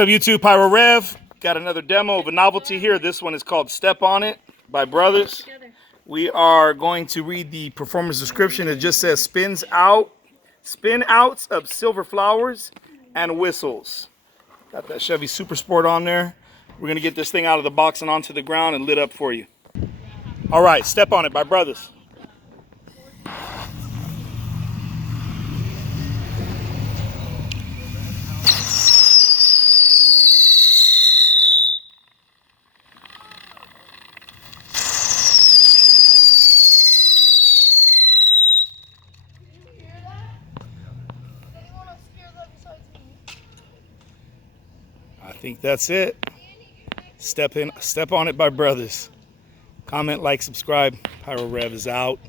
What's up, YouTube? Pyro Rev. Got another demo of a novelty here. This one is called Step On It by Brothers. We are going to read the performance description. It just says spin outs of silver flowers and whistles. Got that Chevy Super Sport on there. We're going to get this thing out of the box and onto the ground and lit up for you. All right, Step On It by Brothers. I think that's it. Step On It by Brothers. Comment, like, subscribe. Pyro Rev is out.